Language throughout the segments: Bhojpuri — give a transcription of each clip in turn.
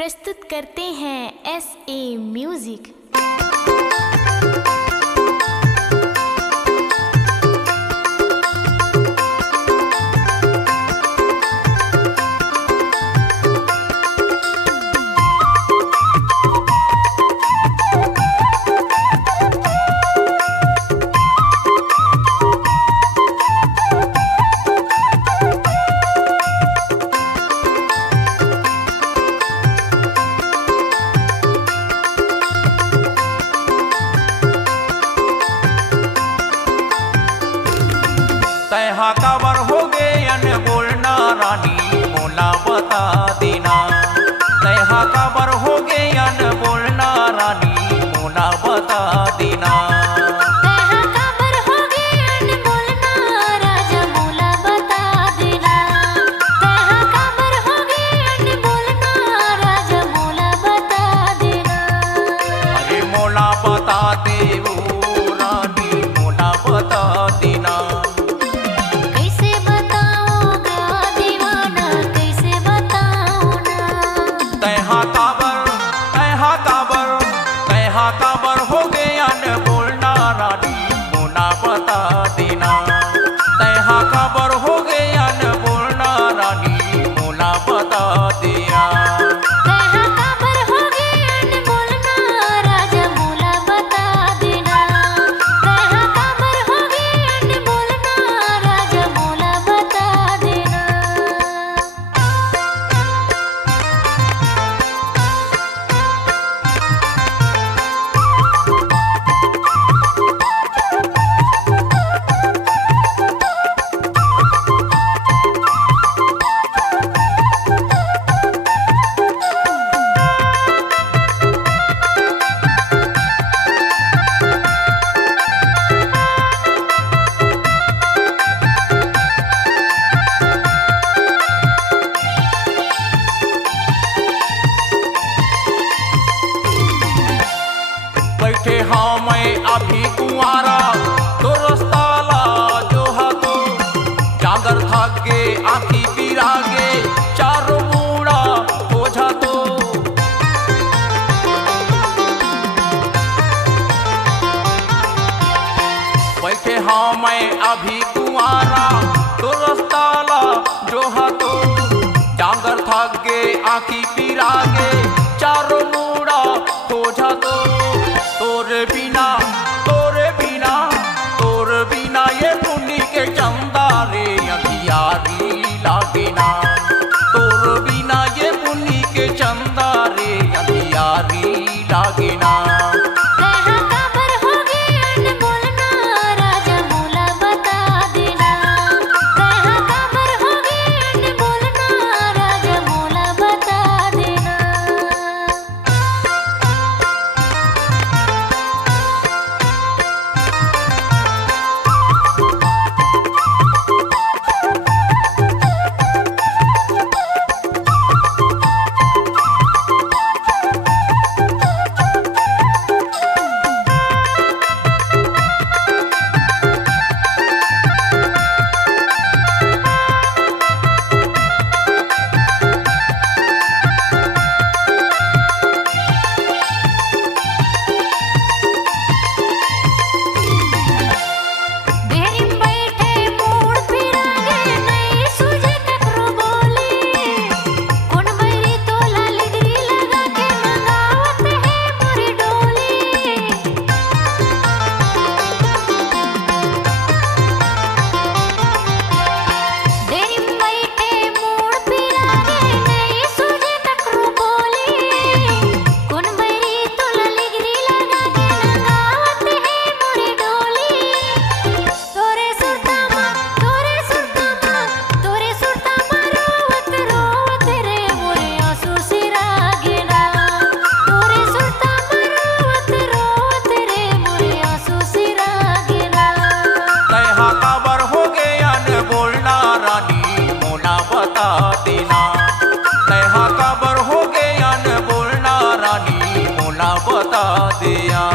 प्रस्तुत करते हैं SA म्यूजिक। तैहा काबर हो गए अनबोलना रानी मोला बता देना। तैहा काबर हो गए अनबोलना रानी मोला बता देना। तैहा काबर हो गए अनबोलना राजा मोला बता देना। तैहा काबर हो गए अनबोलना राजा मोला बता देना। अरे मोला बता दे वो रानी मोला बता देना। काबर हो गए अनबोलना रानी मोला बता देना। तैहा काबर हो गए अनबोलना रानी मोला बता दिया। तैहा काबर हो गए अनबोलना राजा मोला बता देना। तैहा काबर हो गए अनबोलना राजा मोला बता देना। बैठे हाँ मैं अभी कुंवारा तो रास्ता ला जो हा तो जागर थक गे आखी पिरा गे चारों बूढ़ा बोझा तो। बैठे हाँ मैं अभी कुंवारा तो रास्ता ला जो हा तो जागर थक गे आखी पिरा गे चारों बूढ़ा बोझा तो। तोरे बिना ये मुनि के चंदा रे अंधियारी लागेना। तोर बिना ये मुनि के चंदा रे अंधियारी लागेना। तैहा काबर हो गए अनबोलना राजा मोला बता देना। तैहा काबर हो गए अनबोलना राजा मोला बता देना। तैहा काबर हो गए अनबोलना रानी मोला बता दिया।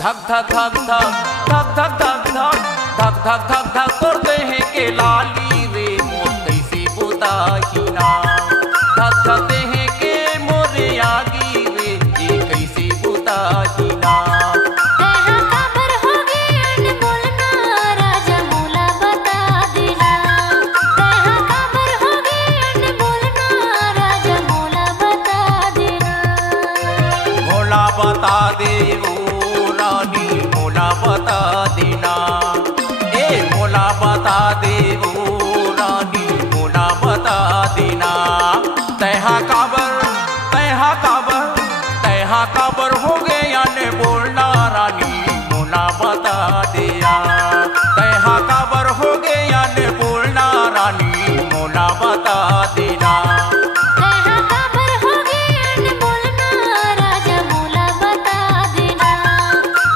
धक धक धक धक धक धक धक धक धक धक धक करते हैं के लाली रे मोर कैसे बुताहिना धक धकते हैं के मोरे आगी रे ये कैसे बुताहिना कहाँ काबर होगे अनमोल ना राजा मोला बता देना कहाँ काबर होगे अनमोल ना राजा मोला बता देना मोला बता दे ओ रानी मोला बता देना ए मोला बता दे ओ रानी मोला बता देना तैहा काबर हो गया ने बोलना रानी मोला बता दिया तैहा काबर हो गया ने बोलना रानी मोला बता देना कहाँ काबर होगे अनमोल ना राजा मोला बता देना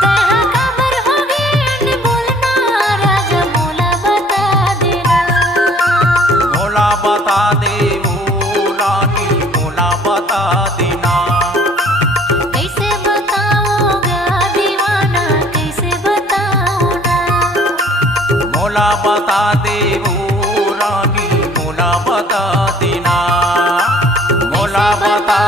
कहाँ काबर होगे अनमोल ना राजा मोला बता देना मोला बता दे ओ रानी मोला बता देना कैसे बताओगा दीवाना कैसे बताओ ना मोला बता दे ओ रानी मोला बता देना मोला बता